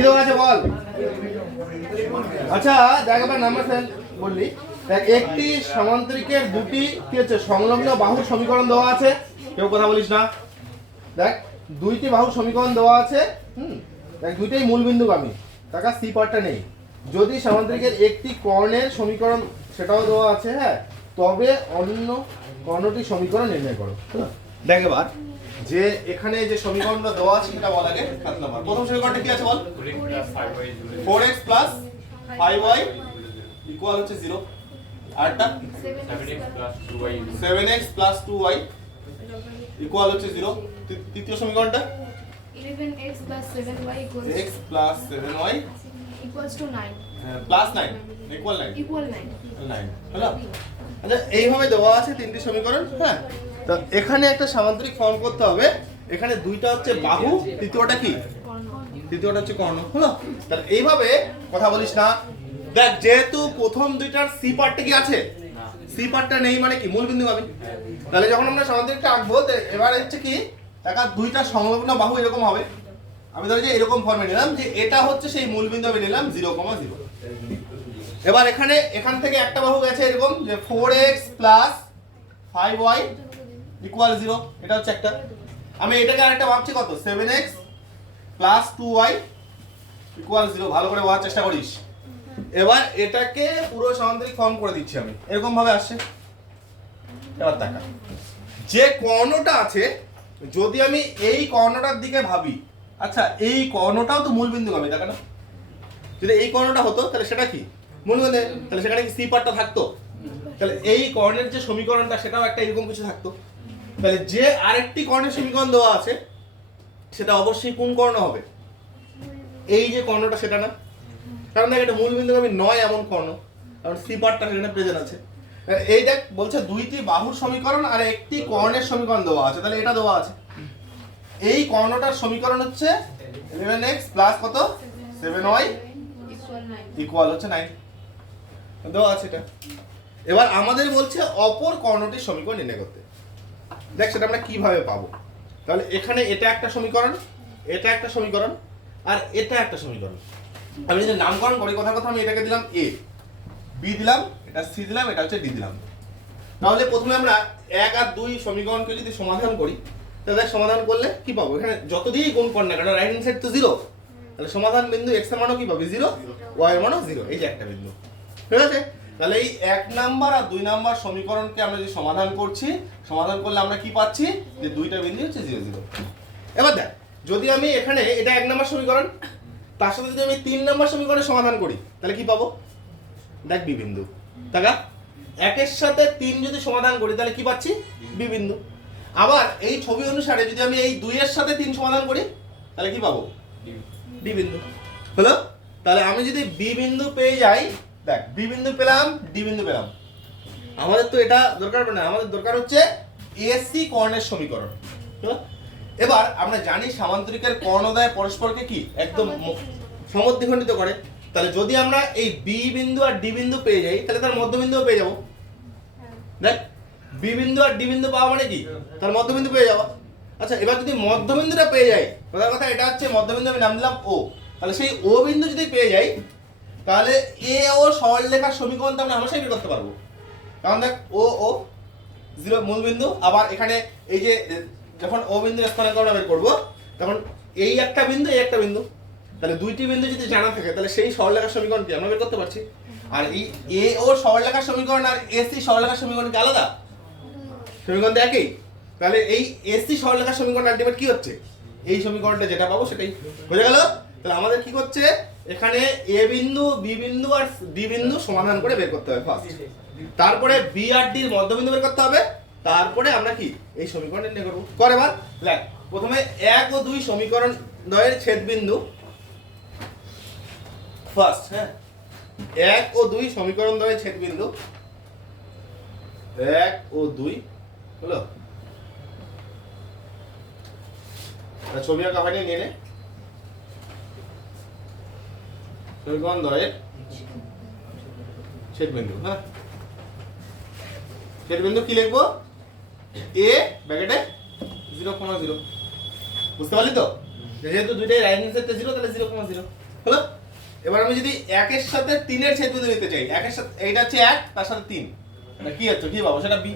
কি দেওয়া আছে, বল। আচ্ছা দেখ এবার নাম্বার সেভেন বললি দেখ, একটি সামান্তরিকের দুটি কি হচ্ছে, সংলগ্ন বাহুর সমীকরণ দেওয়া আছে। কেউ কথা বলিস না। দেখ, দুইটি বাহুর সমীকরণ দেওয়া আছে, হুম? দেখ, দুইটাই মূলবিন্দুগামী টাকা সি পার্টটা নেই। যদি সামান্তরিকের একটি কর্ণের সমীকরণ সেটাও দেওয়া আছে হ্যাঁ? তবে অন্য কর্ণটি সমীকরণ নির্ণয় করো? দেখ এবার। যে এখানে যে সমীকরণটা দেওয়া আছে সেটা বল আগে সাত নাম্বার। প্রথম সমীকরণটা কি আছে বল? Four x plus five y equal হচ্ছে জিরো আরটা seven x plus two y equal হচ্ছে জিরো তৃতীয় সমীকরণটা? 11x 7y equals x plus seven y equals to 9 plus nine equal equal 9 nine হলো? আচ্ছা এইভাবে দেওয়া আছে তিনটি সমীকরণ? হ্যাঁ। তো এখানে একটা সামান্তরিক ফর্ম করতে হবে। এখানে দুইটা হচ্ছে বাহু, তৃতীয়টা কি? তৃতীয়টা হচ্ছে কর্ণ, হলো? তাহলে এইভাবে কথা বলিস না। দেখ, যেহেতু প্রথম দুইটার সি পার্টটা কি আছে? সি পার্টটা নেই মানে কি? মূল বিন্দু আমি তাহলে যখন আমরা সামান্তরিকটা আঁকবো এবার হচ্ছে কি? দেখা দুইটা সংলগ্ন বাহু এরকম হবে। আমি ধরি যে এরকম ফর্মে নিলাম যে এটা হচ্ছে সেই মূল বিন্দু আমি নিলাম জিরো কমা জিরো এবার এখানে, এখান থেকে একটা বাহু গেছে এরকম, যে four x plus five y equal zero এটা হচ্ছে একটা। আমি এটাকে আরেকটা ভাবছি কত? Seven x plus two y equal zero ভালো করে বোঝার চেষ্টা করিস। এবার এটাকে পুরো সামান্তরিক ফর্ম করে দিচ্ছি আমি। এরকম ভাবে আসছে। এবার দেখা। যে কর্ণটা আছে, যদি আমি এই কর্ণটার দিকে ভাবি আচ্ছা এই কর্ণটাও তো মূল বিন্দু আমি দেখা না? যদি এই কর্ণটা হতো, তাহলে সেটা কি? মূল বিন্দু তাহলে সেখানে কি সি পার্টটা থাকতো? তাহলে এই কর্ণের যে সমীকরণটা, সেটাও একটা এরকম কিছু থাকতো। তাহলে যে আরেকটি কর্ণের সমীকরণ দেওয়া আছে, সেটা অবশ্যই কোন কর্ণ হবে? এই যে কর্ণটা, সেটা না? কারণ দেখ, এটা মূল বিন্দুগামী নয় এমন কর্ণ। কারণ সি পার্টটা সেখানে প্রেজেন্ট আছে। এই দেখ, বলছে দুইটি বাহুর সমীকরণ আর একটি কর্ণের সমীকরণ দেওয়া আছে। তাহলে এটা দেওয়া আছে। এই কর্ণটার সমীকরণ হচ্ছে ইলেভেন এক্স প্লাস কত? সেভেন ওয়াই equal 9 ইকুয়াল হচ্ছে নাইন দেওয়া আছে এটা। এবার আমাদের বলছে অপর কর্ণটির সমীকরণ নির্ণয় করতে। দেখ, সেটা আমরা কীভাবে পাবো? তাহলে এখানে এটা একটা সমীকরণ, এটা একটা সমীকরণ, আর এটা একটা সমীকরণ। আমি যদি নামকরণ করি কথা কথা, আমি এটাকে দিলাম এ বি দিলাম, এটা সি দিলাম, এটা হচ্ছে ডি দিলাম। তাহলে প্রথমে আমরা এক আর দুই সমীকরণকে যদি সমাধান করি, তাহলে সমাধান করলে কি পাবো? এখানে যত দিয়েই গুণ কর না কারণ রাইট হ্যান্ড সাইড তো জিরো তাহলে সমাধান বিন্দু এক্সের মানও কি পাবি? জিরো ওয়াই এর মানও জিরো এই যে একটা বিন্দু। ঠিক আছে? তাহলে এই এক নাম্বার আর দুই নাম্বার সমীকরণকে আমরা যদি সমাধান করছি সমাধান করলে আমরা কি পাচ্ছি? যে দুইটা বিন্দু হচ্ছে জিরো জিরো এবার দেখ যদি আমি এখানে এটা এক নাম্বার সমীকরণ তার সাথে যদি আমি তিন নাম্বার সমীকরণের সমাধান করি তাহলে কি পাবো? দেখ বি বিন্দু। টাকা একের সাথে তিন যদি সমাধান করি তাহলে কি পাচ্ছি? বি বিন্দু। আবার এই ছবি অনুসারে যদি আমি এই দুইয়ের সাথে তিন সমাধান করি তাহলে কি পাবো? ডি বিন্দু। হলো? তাহলে আমি যদি বি বিন্দু পেয়ে যাই দেখ বি বিন্দু পেলাম ডি বিন্দু পেলাম। আমাদের তো এটা দরকার পড়ে না আমাদের দরকার হচ্ছে এসি কর্ণের সমীকরণ। এবার আমরা জানি সামান্তরিকের কর্ণদয় পরস্পরকে কি? একদম সমদ্বিখণ্ডিত করে। তাহলে যদি আমরা এই বি বিন্দু আর ডি বিন্দু পেয়ে যাই তাহলে তার মধ্যবিন্দুও পেয়ে যাব। দেখ বি বিন্দু আর ডি বিন্দু পাওয়া মানে কি? তার মধ্যবিন্দু পেয়ে যাওয়া আচ্ছা এবার যদি মধ্যবিন্দুটা পেয়ে যাই কথা কথা এটা হচ্ছে মধ্যবিন্দু আমি নাম দিলাম ও তাহলে সেই ও বিন্দু যদি পেয়ে যাই তাহলে এ ও সরল সরলরেখার সমীকরণ তো আমরা হামেশাই বের করতে পারব। কারণ দেখ, ও ও, জিরো মূল বিন্দু আবার এখানে এই যে, যখন ও বিন্দু স্থানাঙ্ক আমরা বের করব, তখন এই একটা বিন্দু, এই একটা বিন্দু। তাহলে দুইটি বিন্দু যদি জানা থাকে, তাহলে সেই সরলরেখার সমীকরণ কি আমরা বের করতে পারছি। আর এই এ ও সরলরেখার সমীকরণ আর এসি সরলরেখার সমীকরণ কি আলাদা? সমীকরণ তো একই। তাহলে এই এসি সরলরেখার সমীকরণ আলটিমেট কি হচ্ছে? এই সমীকরণটা যেটা পাবো সেটাই। বোঝা গেল? তাহলে আমাদের কি করছে? এখানে এ বিন্দু বি বিন্দু আর ডি বিন্দু সমাধান করে বের করতে হবে ফার্স্ট তারপরে বি আর ডির মধ্যবিন্দু বের করতে হবে। তারপরে আমরা কি? এই সমীকরণ নির্ণয় করব। করে এবার। দেখ প্রথমে এক ও দুই সমীকরণ দ্বয়ের ছেদ বিন্দু ফার্স্ট হ্যাঁ? এক ও দুই সমীকরণ দ্বয়ের ছেদ বিন্দু এক ও দুই হলো? ছবি আঁকা হয়নি নিয়ে নে সমীকরণ দ্বয়ের ছেদ বিন্দু হ্যাঁ? ছেদ বিন্দু কি লিখব? এ ব্র্যাকেটে জিরো কমা জিরো বুঝতে পারলি তো? যেহেতু দুইটাই রাইট হ্যান্ড সাইডে জিরো তাহলে জিরো কমা জিরো হলো? এবার আমি যদি একের সাথে তিনের ছেদ বিন্দু নিতে চাই, একের সাথে এইটা হচ্ছে এক, তার সাথে তিন। এটা কি হচ্ছে? কি পাবো? সেটা বি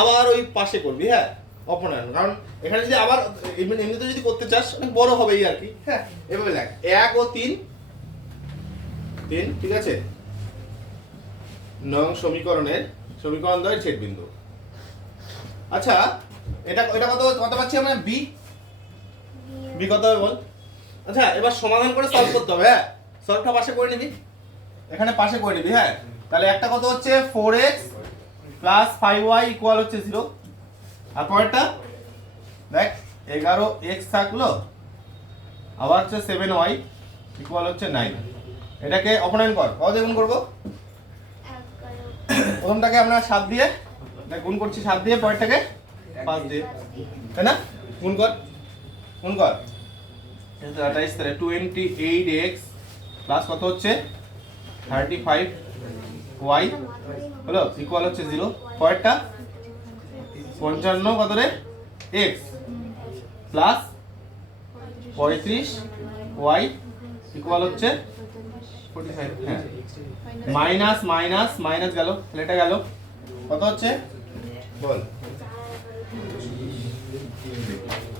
আবার ওই পাশে করবি হ্যাঁ? অপনয়ন। কারণ এখানে যদি আবার এমনিতে যদি করতে চাস, অনেক বড় হবে এই আর কি হ্যাঁ? এভাবে দেখ, এক ও তিন তিন, ঠিক আছে? নং সমীকরণের সমীকরণ দ্বয়ের ছেদ বিন্দু আচ্ছা এটা এটা কত কত পাচ্ছি আমরা? বি বি কত হবে বল? আচ্ছা এবার সমাধান করে সলভ করতে হবে হ্যাঁ? সলভটা পাশে করে নিবি। এখানে পাশে করে নিবি হ্যাঁ? তাহলে একটা কত হচ্ছে? Four x plus five y equal হচ্ছে জিরো আর পরেরটা? দেখ, এগারো এক্স থাকল, আবার হচ্ছে সেভেন ওয়াই ইকুয়াল হচ্ছে নাইন এটাকে অপনয়ন কর। কত দিয়ে গুণ করব? প্রথমটাকে আমরা সাত দিয়ে গুণ করছি সাত দিয়ে, পরেরটাকে পাঁচ দিয়ে। তাই না? গুণ কর। গুণ কর। আঠাইশ তাহলে টোয়েন্টি এইট এক্স প্লাস কত হচ্ছে? থার্টি ফাইভ ওয়াই হলো? ইকুয়াল হচ্ছে জিরো পরেরটা? পঞ্চান্ন কত রে? এক্স প্লাস পঁয়ত্রিশ ওয়াই ইকুয়াল হচ্ছে হ্যাঁ মাইনাস মাইনাস মাইনাস গেল। তাহলে এটা গেল। কত হচ্ছে? বল।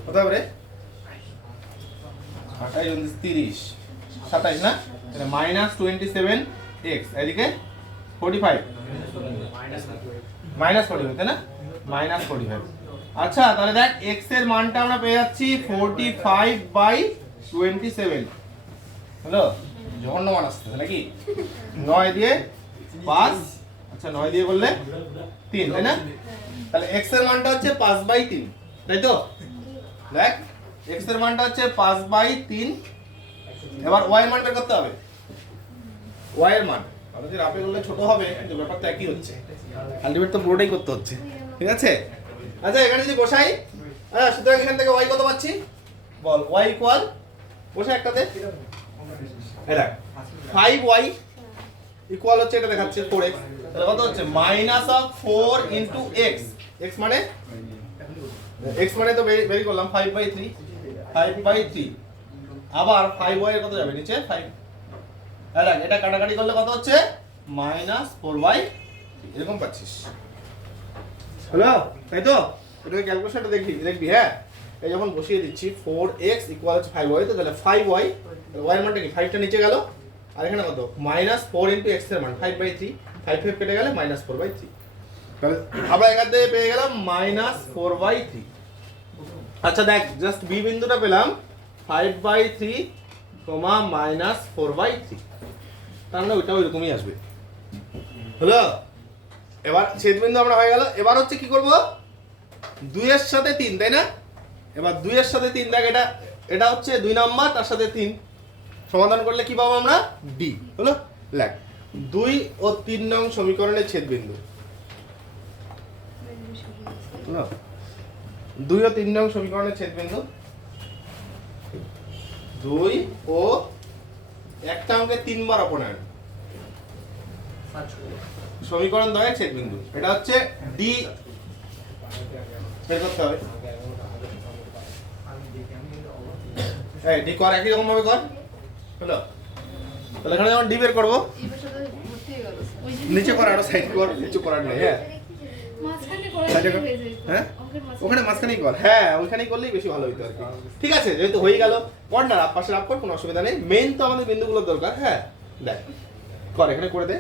কত হবে রে? আঠাইশ উনত্রিশ তিরিশ। সাতাইশ না? তাহলে মাইনাস টোয়েন্টি সেভেন এক্স এদিকে forty five minus forty five তাই না? মাইনাস ফোর্টি ফাইভ আচ্ছা তাহলে দেখ এক্সের মানটা আমরা পেয়ে যাচ্ছি forty five by twenty seven hello? জঘন্য মান আসছে নাকি? নয় দিয়ে পাঁচ। আচ্ছা নয় দিয়ে বললে তিন, তাই না? তাহলে এক্সের মানটা হচ্ছে পাঁচ বাই তিন, তাই তো? দেখ এক্সের মানটা হচ্ছে পাঁচ বাই তিন। এবার ওয়াই এর করতে হবে। ওয়াই এর মান। ছোট হবে ব্যাপারটা একই হচ্ছে। তো করতে হচ্ছে। ঠিক আছে? আচ্ছা এখানে যদি বসাই সুতরাং এখান থেকে ওয়াই বল ওয়াই একটাতে। এটা ফাইভ ওয়াই ইকুয়াল হচ্ছে এটা দেখাচ্ছে ফোর এক্স তাহলে কত হচ্ছে? Minus of four into x x মানে? এক্স মানে তো বের করলাম five by three five by three আবার ফাইভ ওয়াই কত যাবে? নিচে ফাইভ এটা এটা কাটাকাটি করলে কত হচ্ছে? মাইনাস ফোর বাই এরকম পাচ্ছিস। হ্যালো? তাই তো? এটাকে ক্যালকুলেশনটা দেখবি দেখবি হ্যাঁ? এই যখন বসিয়ে দিচ্ছি ফোর এক্স ইকুয়াল হচ্ছে ফাইভ ওয়াই তো তাহলে ফাইভ ওয়াই ওয়াই মানটা কি? ফাইভটা নিচে গেল। আর এখানে কত? মাইনাস ফোর ইন্টু এক্সের মান five by three five five কেটে গেলে মাইনাস ফোর বাই থ্রি তাহলে আমরা এখান থেকে পেয়ে গেলাম মাইনাস ফোর বাই থ্রি আচ্ছা দেখ জাস্ট বি বিন্দুটা পেলাম five by three comma minus four by three তার মানে ওইটা ওইরকমই আসবে। হলো? এবার ছেদবিন্দু আমরা হয়ে গেল। এবার হচ্ছে কি করব? দুইয়ের সাথে তিন, তাই না? এবার দুইয়ের সাথে তিন, দেখ এটা এটা হচ্ছে দুই নাম্বার, তার সাথে তিন। সমাধান করলে কি পাবো আমরা? ডি হলো? লেখ। দুই ও তিন নং সমীকরণের ছেদবিন্দু। দুই ও তিন নং সমীকরণের ছেদবিন্দু। দুই ও একটা অঙ্কে তিনবার অপনয়ন। সমীকরণ দ্বয়ের ছেদবিন্দু। এটা হচ্ছে ডি বের করতে হবে। এই ডি কর একই রকম ভাবে কর। হলো? তাহলে এখানে যখন ডি বের করব নিচে কর আরও সাইড কর কিছু করার নেই হ্যাঁ। হয়ে। হ্যাঁ? ওখানে মাঝখানেই কর। হ্যাঁ ওইখানেই করলেই বেশি ভালো হইতো আর কি। ঠিক আছে যেহেতু হয়ে গেল কর না রাপ পাশে রাপ কর কোনো অসুবিধা নেই। মেইন তো আমাদের বিন্দুগুলোর দরকার হ্যাঁ। দেখ কর এখানে করে দে।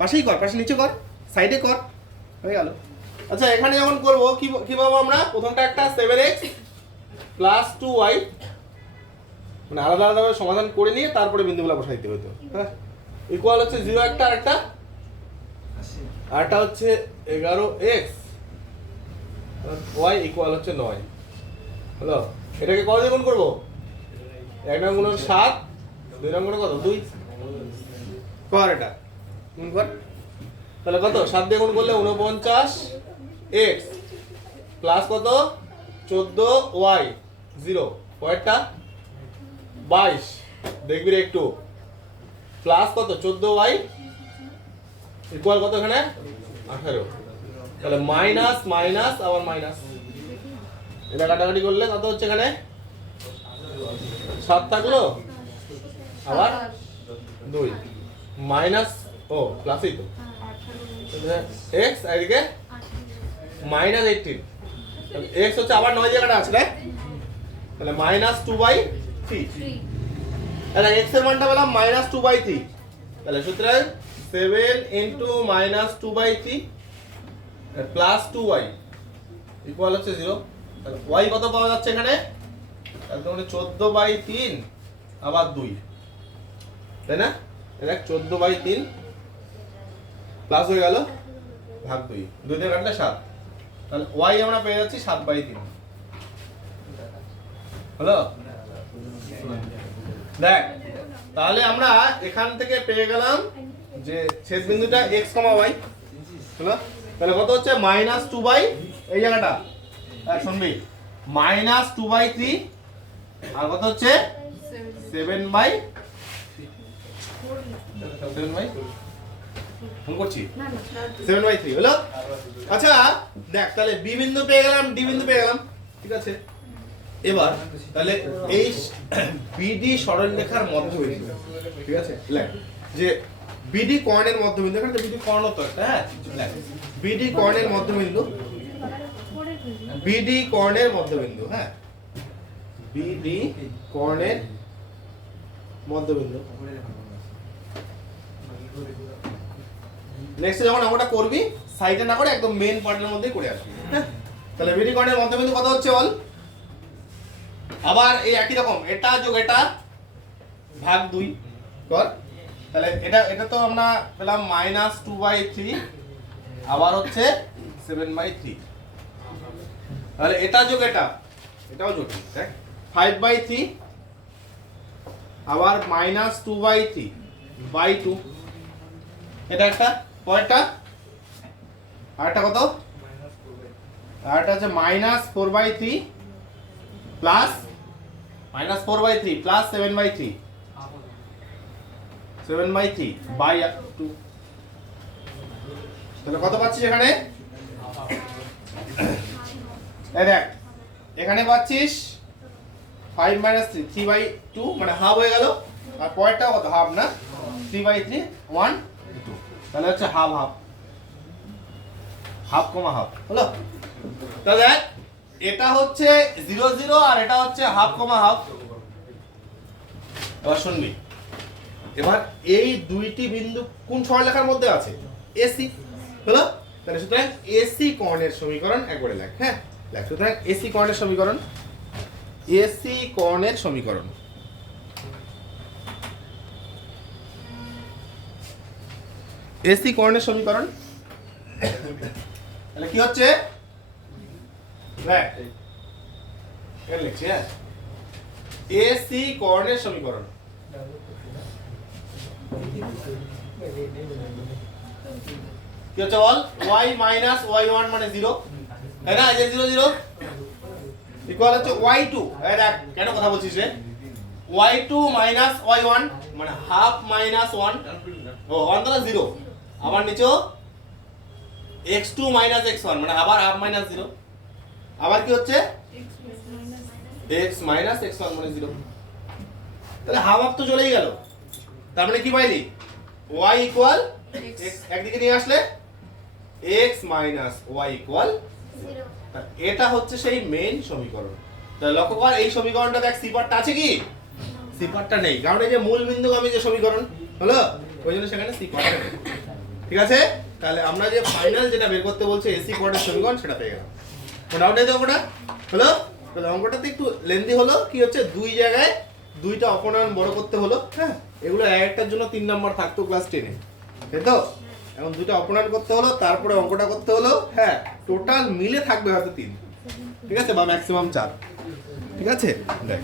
পাশেই কর পাশে নিচে কর সাইডে কর। হয়ে গেল। আচ্ছা এখানে যখন করব কি কি পাবো আমরা? প্রথমটা একটা seven x plus two y মানে আলাদা আলাদাভাবে সমাধান করে নিয়ে তারপরে বিন্দুগুলো বসাইতে হতো হ্যাঁ? ইকুয়াল হচ্ছে জিরো একটা আর একটা হচ্ছে এগারো এক্স ওয়াই ইকুয়াল হচ্ছে নয়। হলো? এটাকে কত দিয়ে গুণ করব? এক নম্বর গুণন সাত দুই নং গুণন কত? দুই। কর এটা। গুণ কর। তাহলে কত? সাত দিয়ে গুণ করলে উনপঞ্চাশ এক্স প্লাস কত? চোদ্দ ওয়াই জিরো পরেরটা? বাইশ। দেখবি রে একটু। প্লাস কত? চোদ্দ ওয়াই ইকুয়াল কত এখানে? আঠারো। তাহলে মাইনাস মাইনাস আবার মাইনাস এটা কাটাকাটি করলে কত হচ্ছে এখানে? সাত থাকল? আবার দুই। মাইনাস ও প্লাসই তো। এক্স এদিকে মাইনাস এইটিন এক্স হচ্ছে আবার নয় জায়গাটা আছে তাহলে মাইনাস টু বাই থ্রি. তাহলে এক্সের মানটা পেলাম মাইনাস টু বাই থ্রি তাহলে সুতরাং seven into minus two by three plus two y equal হচ্ছে জিরো তাহলে ওয়াই কত পাওয়া যাচ্ছে এখানে? তাহলে তোমার চোদ্দ বাই তিন আবার দুই। তাই না? দেখ চোদ্দ বাই তিন প্লাস হয়ে গেল ভাগ দুই। দুই দিয়ে কাটলে সাত। তাহলে ওয়াই আমরা পেয়ে যাচ্ছি সাত বাই তিন। হলো? দেখ, তাহলে আমরা এখান থেকে পেয়ে গেলাম যে শেষ বিন্দুটা এক্স কমা ওয়াই হলো তাহলে কত হচ্ছে? মাইনাস টু বাই এই জায়গাটা। হ্যাঁ শুনবি? মাইনাস টু বাই থ্রি আর কত হচ্ছে? Seven by seven by phone করছি। সেভেন বাই থ্রি হলো? আচ্ছা দেখ, তাহলে বি বিন্দু পেয়ে গেলাম ডি বিন্দু পেয়ে গেলাম, ঠিক আছে? এবার, তাহলে এই বিডি সরলরেখার মধ্যবিন্দু, ঠিক আছে? লেখ, যে বিডি কর্ণের মধ্যবিন্দু, এখানে বিডি কর্ণ তো একটা হ্যাঁ? লেখ বিডি কর্ণের মধ্যবিন্দু বিডি কর্ণের মধ্যবিন্দু হ্যাঁ? বিডি কর্ণের মধ্যবিন্দু। নেক্সট যখন আমরা করবি সাইডে না করে একদম মেন পার্টের মধ্যেই করে আসবি। হ্যাঁ? তাহলে বিডি কর্ণের মধ্যবিন্দু কত হচ্ছে বল? আবার এই একই রকম, এটা যোগ এটা ভাগ দুই, কর। তাহলে এটা এটা তো আমরা পেলাম মাইনাস টু বাই থ্রি আবার হচ্ছে সেভেন বাই থ্রি তাহলে এটা যোগ এটা, এটাও যোগ দেখ। ফাইভ বাই থ্রি আবার minus two by three by two এটা একটা, পরেরটা। আরেকটা কত? আরেকটা হচ্ছে minus four by three plus minus four by three plus seven by three seven by three by two তাহলে কত পাচ্ছিস এখানে? দেখ, এখানে পাচ্ছিস five minus three three by two মানে হাফ হয়ে গেল। আর পরেরটা কত? হাফ না? Three by three one two তাহলে হচ্ছে half half half comma half হলো? তো দেখ এটা হচ্ছে জিরো জিরো আর এটা হচ্ছে হাফ কমা হাফ। এবার শুনবি। এবার এই দুইটি বিন্দু কোন সরলরেখার মধ্যে আছে? এসি হলো? তাহলে সুতরাং এসি কর্ণের সমীকরণ একবারে লেখ হ্যাঁ? লেখ, সুতরাং এসি কর্ণের সমীকরণ। এসি কর্ণের সমীকরণ। এসি কর্ণের সমীকরণ। তাহলে কি হচ্ছে? এর লিখছি হ্যাঁ এসি কর্ণের সমীকরণ কি হচ্ছে বল? Y মাইনাস ওয়াই ওয়ান মানে জিরো তাই না? এই জিরো জিরো ইকুয়াল হচ্ছে ওয়াই টু দেখ, কেন কথা বলছিস রে? Y two minus y one মানে হাফ মাইনাস ওয়ান ও ওয়ান তো জিরো আবার নিচেও x two minus x one মানে আবার হাফ মাইনাস জিরো আবার কি হচ্ছে? X মাইনাস ওয়ান মানে জিরো তাহলে হাফ হাফ তো চলেই গেল। তার মানে কি পাইলি? Y equal X. একদিকে নিয়ে আসলে এক্স মাইনাস ওয়াই ইকুয়াল এটা হচ্ছে সেই মেইন সমীকরণ। তাহলে লক্ষ্য কর এই সমীকরণটা দেখ সিপারটা আছে কি? সিপারটা নেই। কারণ এই যে মূল বিন্দু আমি যে সমীকরণ হলো? ওই জন্য সেখানে সিপারটা নেই। ঠিক আছে? তাহলে আমরা যে ফাইনাল যেটা বের করতে বলছে এসি কোয়ার্ডের সমীকরণ সেটা পেয়ে গেলাম। মোটামুটি তো অঙ্কটা? হলো? তাহলে অঙ্কটাতে একটু লেন্দি হলো, কি হচ্ছে? দুই জায়গায় দুইটা অপনয়ন বড় করতে হলো হ্যাঁ? এগুলো এক একটার জন্য তিন নাম্বার থাকতো ক্লাস টেনে তাই তো? এখন দুইটা অপনয়ন করতে হলো, তারপরে অঙ্কটা করতে হলো হ্যাঁ? টোটাল মিলে থাকবে হয়তো তিন, ঠিক আছে? বা ম্যাক্সিমাম চার, ঠিক আছে? দেখ।